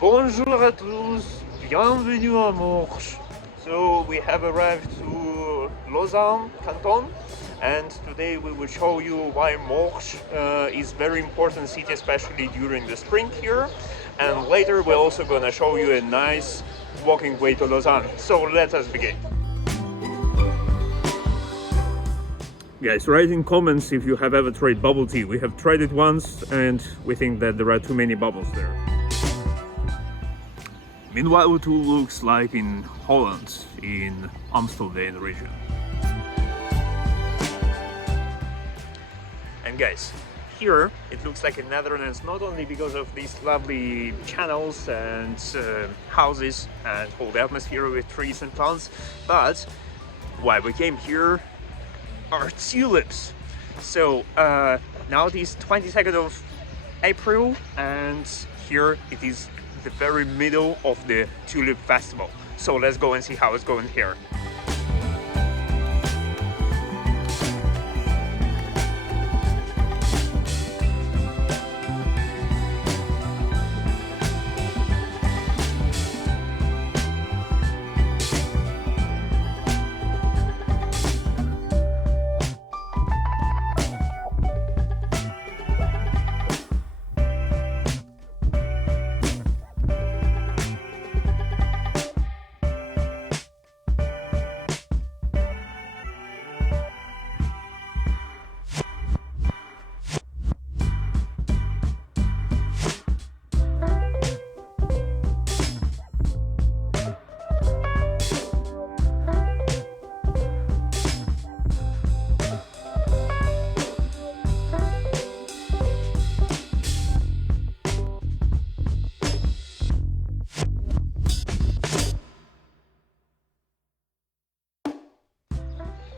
Bonjour à tous, bienvenue à Morges. So we have arrived to Lausanne, Canton, and today we will show you why Morges is very important city, especially during the spring here. And later we're also gonna show you a nice walking way to Lausanne. So let us begin. Guys, write in comments if you have ever tried bubble tea. We have tried it once and we think that there are too many bubbles there. Meanwhile, it looks like in Holland, in Amsterdam region. And guys, here it looks like in Netherlands, not only because of these lovely channels and houses and whole atmosphere with trees and plants, but why we came here are tulips. So now it is 22nd of April and here it is the very middle of the Tulip Festival. So let's go and see how it's going here.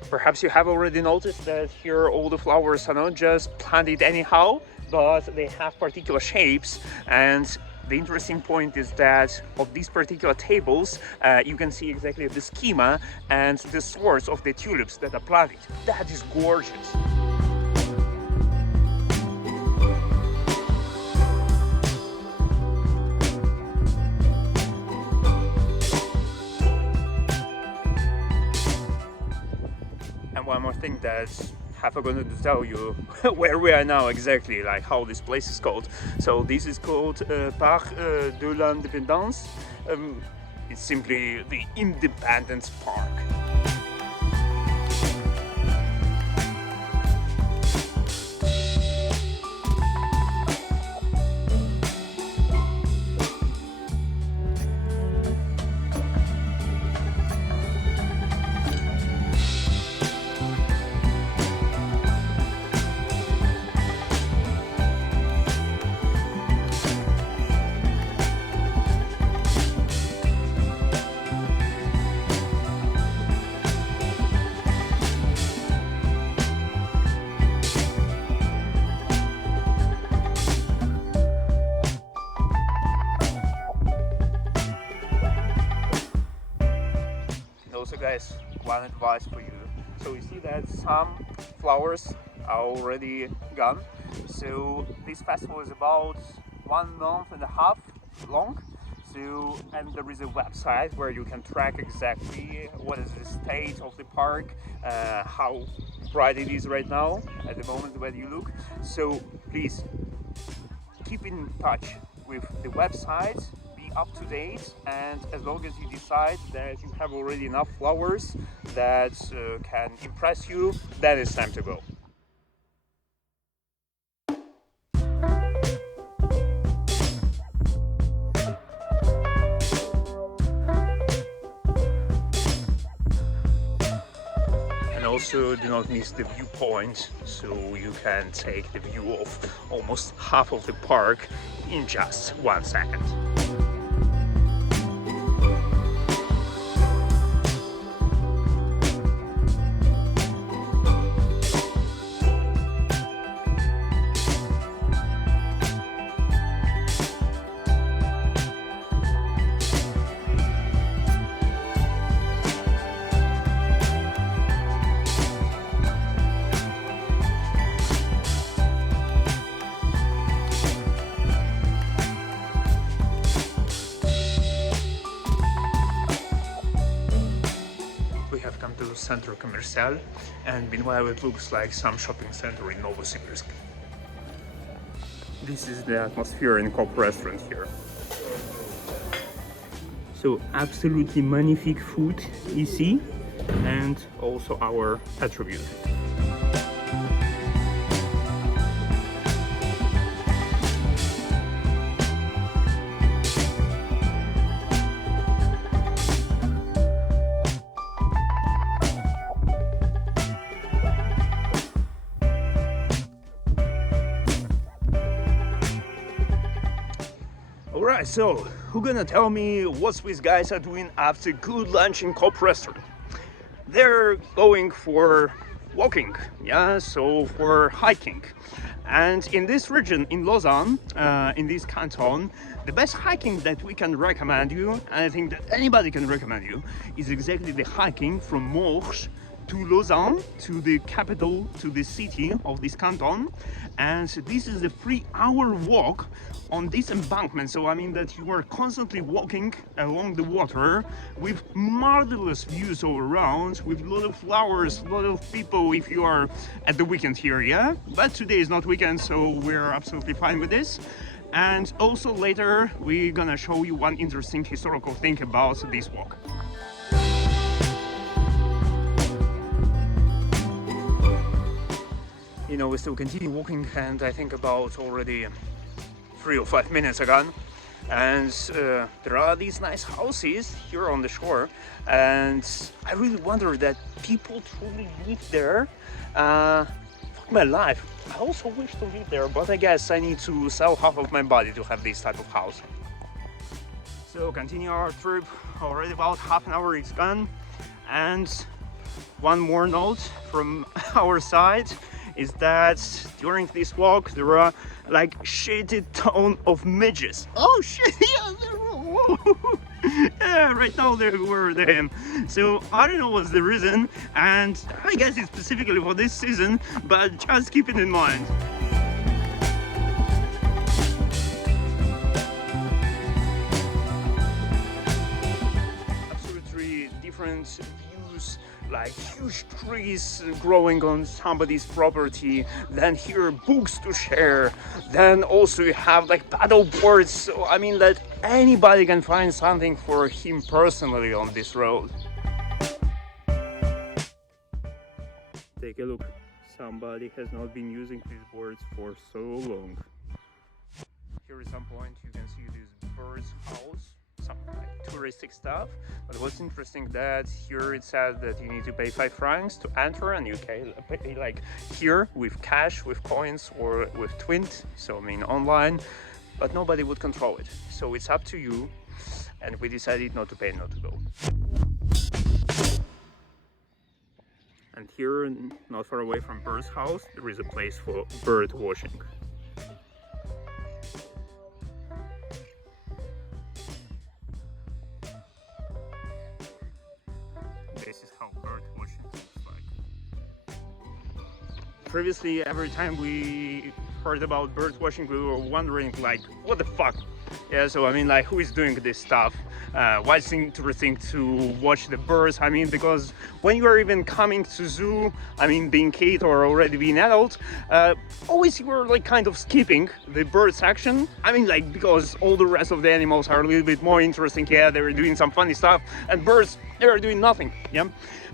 Perhaps you have already noticed that here all the flowers are not just planted anyhow, but they have particular shapes. And the interesting point is that of these particular tables, you can see exactly the schema and the source of the tulips that are planted. That is gorgeous. And one more thing that I forgot to tell you where we are now exactly, like how this place is called. So this is called Parc de l'Indépendance. It's simply the Independence Park. Also guys, one advice for you. So you see that some flowers are already gone. So this festival is about 1.5 months long. So, and there is a website where you can track exactly what is the state of the park, how bright it is right now at the moment when you look. So please keep in touch with the website, be up to date, and as long as you decide that you have already enough flowers that can impress you, then it's time to go. Also do not miss the viewpoint, so you can take the view of almost half of the park in just 1 second. Centre Commercial, and meanwhile it looks like some shopping center in Novosibirsk. This is the atmosphere in Cop restaurant here. So absolutely magnifique food ici, and also our attribute. Alright, so who gonna tell me what Swiss guys are doing after good lunch in Cop restaurant? They're going for walking, yeah, so for hiking. And in this region, in Lausanne, in this canton, the best hiking that we can recommend you, and I think that anybody can recommend you, is exactly the hiking from Morges to Lausanne, to the capital, to the city of this canton. And this is a 3-hour walk on this embankment, so I mean that you are constantly walking along the water with marvelous views all around, with a lot of flowers, a lot of people if you are at the weekend here, yeah? But today is not weekend, so we're absolutely fine with this. And also later we're gonna show you one interesting historical thing about this walk. You know, we still continue walking, and I think about already 3 or 5 minutes ago, and there are these nice houses here on the shore, and I really wonder that people truly live there. Fuck my life, I also wish to live there, but I guess I need to sell half of my body to have this type of house. So continue our trip, already about half an hour is gone, and one more note from our side is that during this walk there are like shaded ton of midges. Oh shit, yeah, yeah, right now there were them. So I don't know what's the reason, and I guess it's specifically for this season, but just keep it in mind. Absolutely different views, like huge trees growing on somebody's property, then here books to share, then also you have like paddle boards, so I mean that anybody can find something for him personally on this road. Take a look, somebody has not been using these boards for so long. Here at some point you can see this bird's house, some like touristic stuff, but what's interesting that here it says that you need to pay 5 francs to enter, and you can pay like here with cash, with coins, or with twint, so I mean online, but nobody would control it, so it's up to you, and we decided not to pay, not to go. And here, not far away from bird's house, there is a place for bird washing. This is how bird washing looks like. Previously, every time we heard about bird washing, we were wondering like, what the fuck? Yeah, so I mean like, who is doing this stuff? Why it's interesting to watch the birds? I mean, because when you are even coming to zoo, I mean, being kid or already being adult, always you were like kind of skipping the bird section. I mean, like, because all the rest of the animals are a little bit more interesting. Yeah, they were doing some funny stuff, and birds, they are doing nothing. Yeah,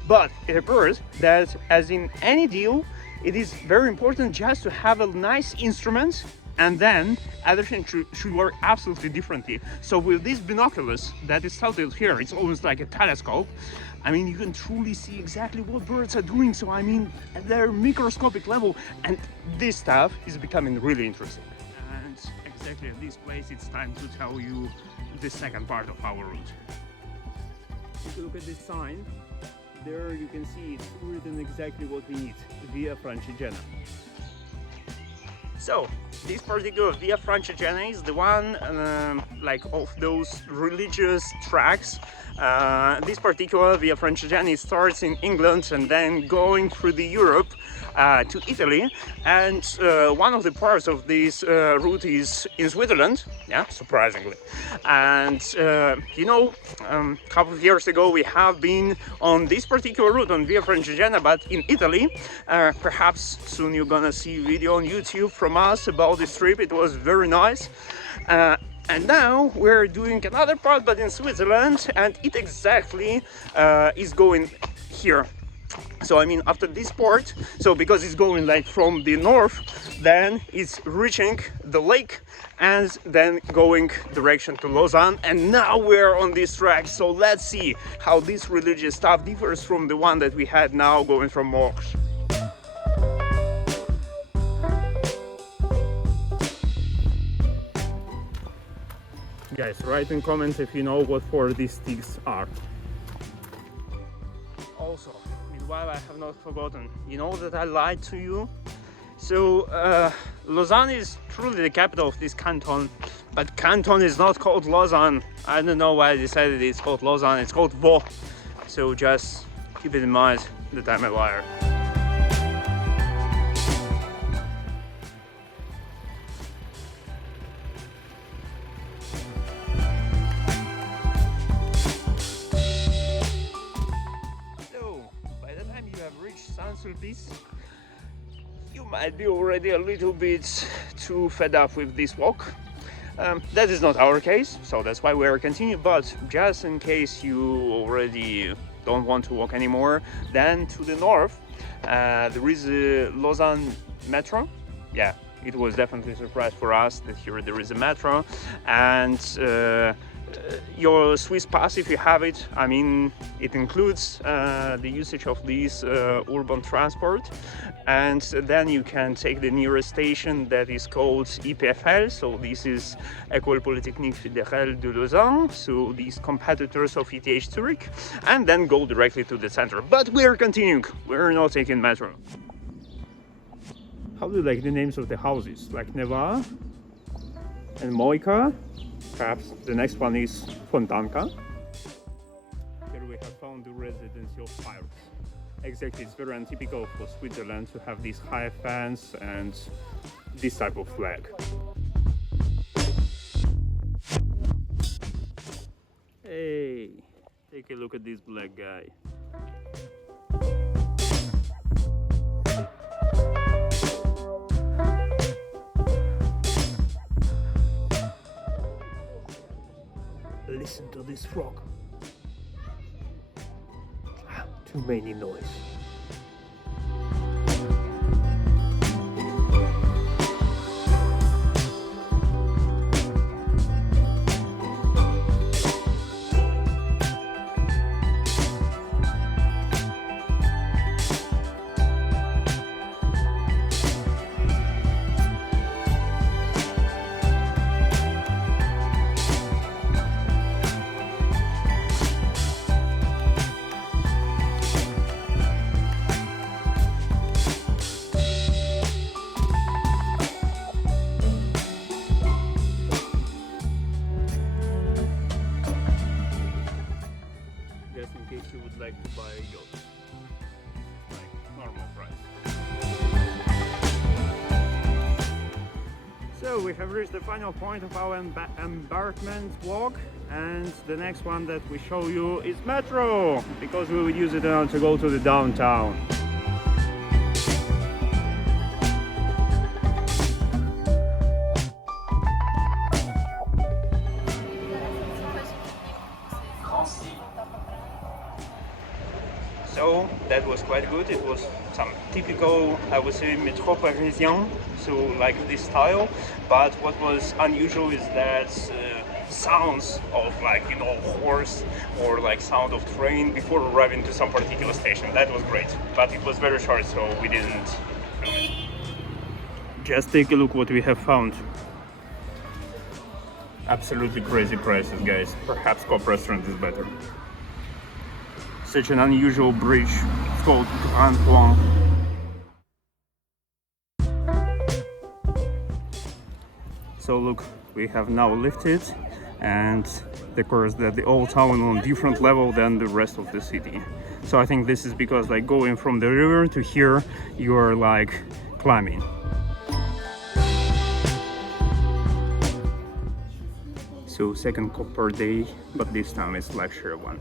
but a bird, that as in any deal, it is very important just to have a nice instrument, and then everything should work absolutely differently. So with these binoculars that is tilted here, it's almost like a telescope. I mean, you can truly see exactly what birds are doing. So I mean, at their microscopic level, and this stuff is becoming really interesting. And exactly at this place, it's time to tell you the second part of our route. If you look at this sign, there you can see it's written exactly what we need, Via Francigena. So this particular Via Francigena is the one like of those religious tracks. This particular Via Francigena starts in England and then going through the Europe to Italy, and one of the parts of this route is in Switzerland, yeah, surprisingly. And you know, a couple of years ago we have been on this particular route on Via Francigena, but in Italy. Perhaps soon you're gonna see a video on YouTube from us about this trip. It was very nice. And now we're doing another part, but in Switzerland, and it exactly is going here. So I mean, after this part, so because it's going like from the north, then it's reaching the lake and then going direction to Lausanne, and now we're on this track. So let's see how this religious stuff differs from the one that we had now going from Morges. Guys, write in comments if you know what for these sticks are. Also, meanwhile, I have not forgotten, you know that I lied to you. So Lausanne is truly the capital of this canton, but Canton is not called Lausanne. I don't know why I decided it's called Lausanne. It's called Vaud. So just keep it in mind that I'm a liar. This, you might be already a little bit too fed up with this walk. That is not our case, so that's why we're continuing. But just in case you already don't want to walk anymore, then to the north there is a Lausanne metro. Yeah, it was definitely a surprise for us that here there is a metro, and your Swiss pass, if you have it, I mean, it includes the usage of this urban transport, and then you can take the nearest station that is called EPFL. So this is École Polytechnique Fédérale de Lausanne, so these competitors of ETH Zurich, and then go directly to the center. But we're continuing, we're not taking metro. How do you like the names of the houses? Like Neva and Moika? Perhaps the next one is Fontanka. Here we have found the residency of pirates. Exactly, it's very untypical for Switzerland to have these high fans and this type of flag. Hey, take a look at this black guy. Listen to this frog. Too many noise. You would like to buy a yacht. Like normal price. So we have reached the final point of our embarkment walk, and the next one that we show you is metro, because we will use it to go to the downtown. So that was quite good. It was some typical, I would say, métro parisien, so like this style. But what was unusual is that sounds of, like, you know, horse or like sound of train before arriving to some particular station. That was great, but it was very short, so we didn't. Just take a look what we have found. Absolutely crazy prices, guys. Perhaps Cop Restaurant is better. Such an unusual bridge. It's called Canton. So look, we have now lifted, and of course that the old town on different level than the rest of the city. So I think this is because like going from the river to here, you are like climbing. So second copper day, but this time it's lecture one.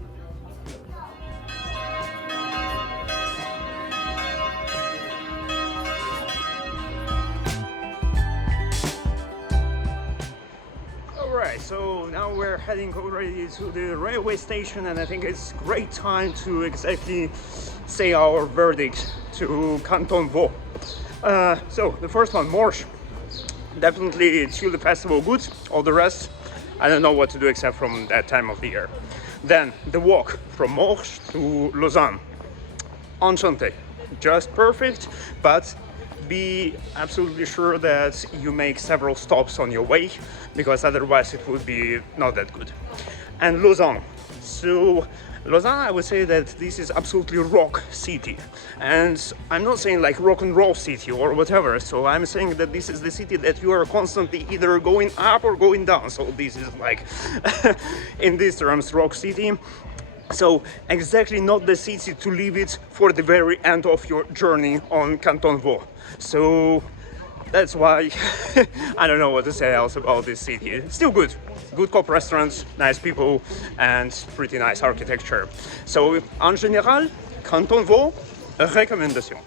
So now we're heading already to the railway station, and I think it's great time to exactly say our verdict to Canton Vaud. So the first one, Morges, definitely Tulip festival good. All the rest, I don't know what to do except from that time of the year. Then the walk from Morges to Lausanne, enchanté, just perfect, but be absolutely sure that you make several stops on your way, because otherwise it would be not that good. And Lausanne. So Lausanne, I would say that this is absolutely rock city, and I'm not saying like rock and roll city or whatever. So I'm saying that this is the city that you are constantly either going up or going down. So this is like in these terms rock city. So exactly not the city to leave it for the very end of your journey on Canton Vaud. So that's why I don't know what to say else about this city. It's still good. Good cop restaurants, nice people, and pretty nice architecture. So en général, Canton Vaud, recommendation.